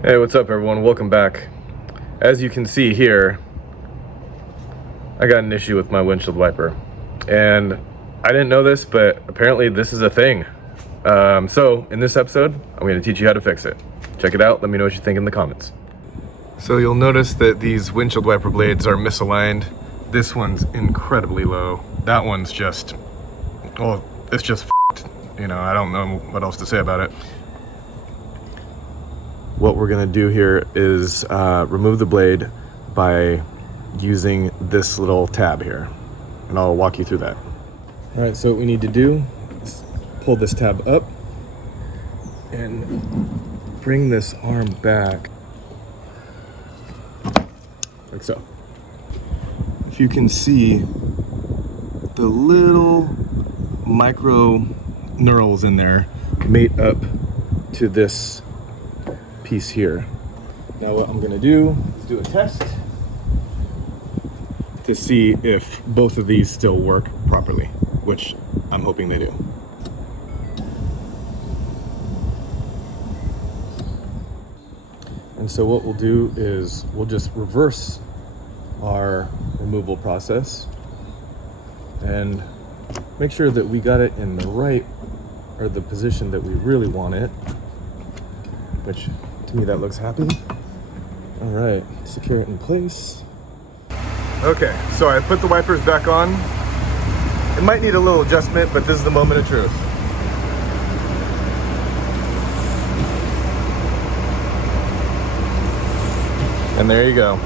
Hey, what's up everyone? Welcome back. As you can see here, I got an issue with my windshield wiper. And I didn't know this, but apparently this is a thing. So in this episode, I'm going to teach you how to fix it. Check it out. Let me know what you think in the comments. So you'll notice that these windshield wiper blades are misaligned. This one's incredibly low. That one's just, well, it's just f***ed. You know, I don't know what else to say about it. What we're gonna do here is remove the blade by using this little tab here, and I'll walk you through that. All right, so what we need to do is pull this tab up and bring this arm back, like so. If you can see the little micro knurls in there mate up to this piece here. Now what I'm gonna do is do a test to see if both of these still work properly, which I'm hoping they do. And so what we'll do is we'll just reverse our removal process and make sure that we got it in the right, or the position that we really want it, which to me that looks happy. All right, secure it in place. Okay, so I put the wipers back on. It might need a little adjustment, but this is the moment of truth. And there you go.